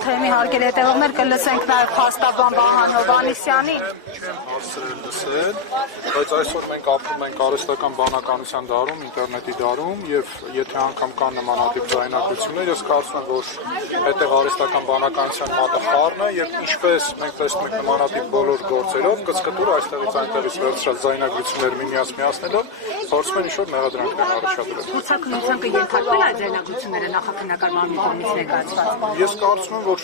Թեմի հարգելի հետևողներ կլսենք նաև փաստաբան Վահան Հովհաննիսյանին։ Չեմ հարցրել լսել, բայց այսօր մենք ապրում ենք արհեստական բանականության դարում, ինտերնետի դարում եւ եթե անգամ կան նմանատիպ ձայնագրություններ, ես կարծում եմ, որ այդտեղ արհեստական բանականության մատը խառն է եւ ինչպես մենք տեսնում ենք նմանատիպ բոլոր գործերով կցկտուր այստեղից այնտեղից վերցրած ձայնագրություններ միմյանց միացնելով փորձում են ինչ-որ մեղադրանքներ առաջադրել։ Ցուցակնության կենթարկվել այդ ձայնագրությունները նախաքննական կողմից ներկայացված։ Ես կարծում եմ, որ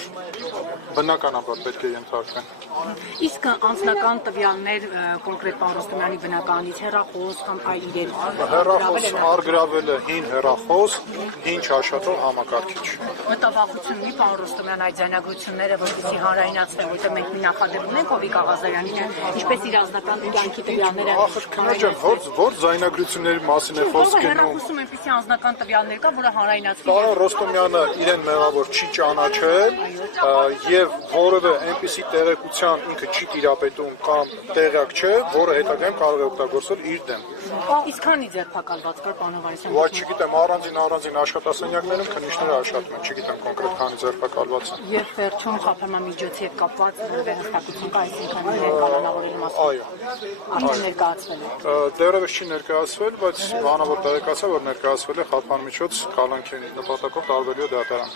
բնականաբար պետք է ենթարկվեն։ Իսկ անձնական տվյալներ կոնկրետ պարոն Ռոստոմյանի բնականից հեռախոս կամ այլ իրեր Հեռախոս առգրավելը հին հեռախոս, հին չաշխատող համակարգիչ։ Մտավախություն ունի պարոն Ռոստոմյան այդ ձայնագրությունները, որպեսզի հանրայնացնեն, որտեղ մենք մի նախադեպ ունենք Հովիկ Աղազարյանին, ինչպես իր անձնական կյանքի տվյալները Որ ձայնագրությունների մասին է խոսք գնում։ Հեռախոսում այնպիսի անձնական տվյալներ կա, որը հանրայնացվի։ Պարոն Ռոստոմյանը իրեն մեղավոր չի ճանաչել եւ որևէ այնպիսի տեղեկության ինքը չի տիրապետում կամ տեղյակ չէ, որը հետագայում կարող է օգտագործել իր դեմ։ Իսկ քանի ձերբակալված կար պարոն Հովհաննիսյան։ Ոչ, չգիտեմ, առանձին աշխատասենյակներում քննիչները աշխատում են, չգիտեմ կոնկրետ քանի ձերբակալված են։ Եվ վերջում խափանամիջոցի հետ կապված որևէ հստակություն կա, այսինքն ներկայանալորելու մասին։ Այո։ Ինչ ներկայացվել է։ Դեռևս չի ներկայացվել, բայց բանավոր տեղեկացա, որ ներկայացվել է խափանմիջոց կալանքի նպատակով տարբերյո դատարան։